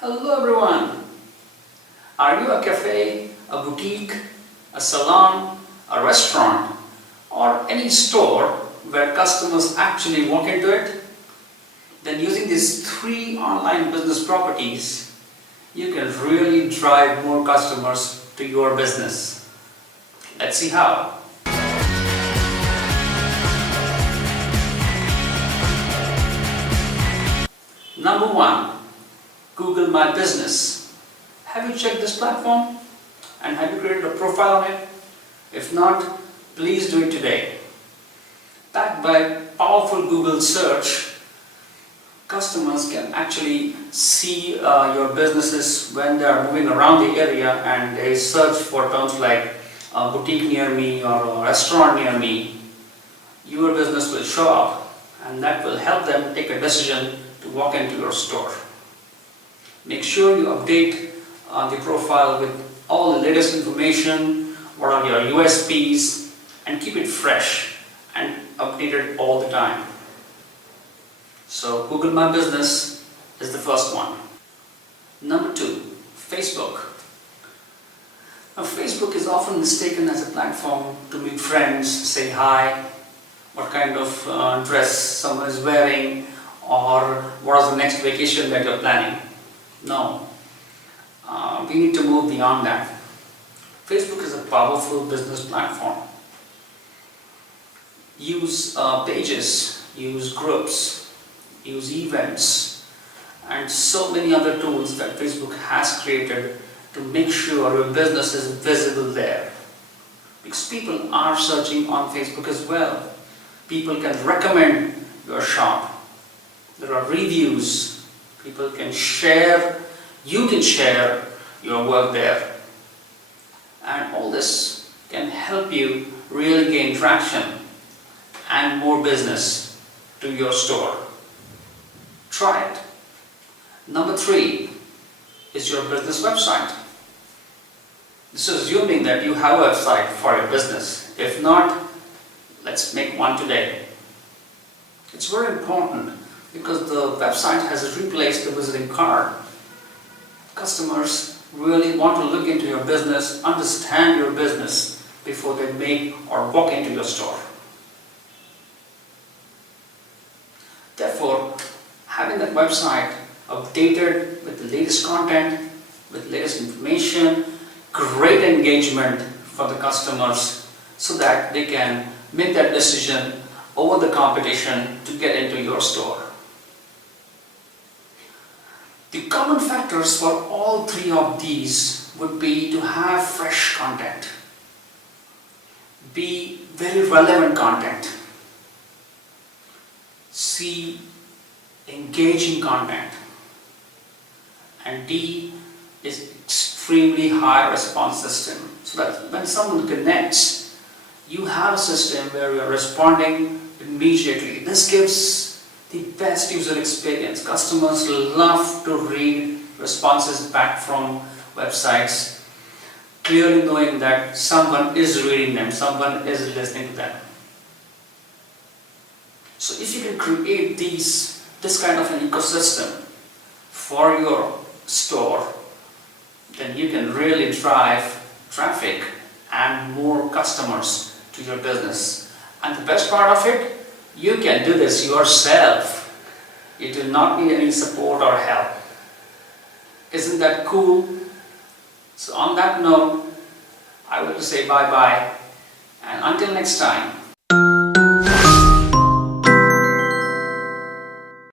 Hello everyone! Are you a cafe, a boutique, a salon, a restaurant, or any store where customers actually walk into it? Then using these 3 online business properties, you can really drive more customers to your business. Let's see how. Number 1. Google My Business. Have you checked this platform? And have you created a profile on it? If not, please do it today. Backed by powerful Google search, customers can actually see your businesses when they are moving around the area and they search for terms like a boutique near me or a restaurant near me. Your business will show up and that will help them take a decision to walk into your store. Make sure you update the profile with all the latest information, what are your USPs, and keep it fresh and updated all the time. So Google My Business is the first one. Number 2, Facebook. Now Facebook is often mistaken as a platform to meet friends, say hi, what kind of dress someone is wearing, or what is the next vacation that you're planning. No, we need to move beyond that. Facebook is a powerful business platform. Use pages, use groups, use events, and so many other tools that Facebook has created to make sure your business is visible there. Because people are searching on Facebook as well. People can recommend your shop. There are reviews. People can share, you can share your work there. And all this can help you really gain traction and more business to your store. Try it. Number 3 is your business website. This is assuming that you have a website for your business. If not, let's make one today. It's very important because the website has replaced the visiting card. Customers really want to look into your business, understand your business before they make or walk into your store. Therefore, having that website updated with the latest content, with latest information, great engagement for the customers so that they can make that decision over the competition to get into your store. The common factors for all 3 of these would be to have fresh content, be very relevant content, C, engaging content, and D is extremely high response system, so that when someone connects, you have a system where you are responding immediately. This gives the best user experience. Customers love to read responses back from websites, clearly knowing that someone is reading them, someone is listening to them. So if you can create this kind of an ecosystem for your store, then you can really drive traffic and more customers to your business. And the best part of it, you can do this yourself. You do not need any support or help. Isn't that cool? So on that note, I will say bye-bye, and until next time,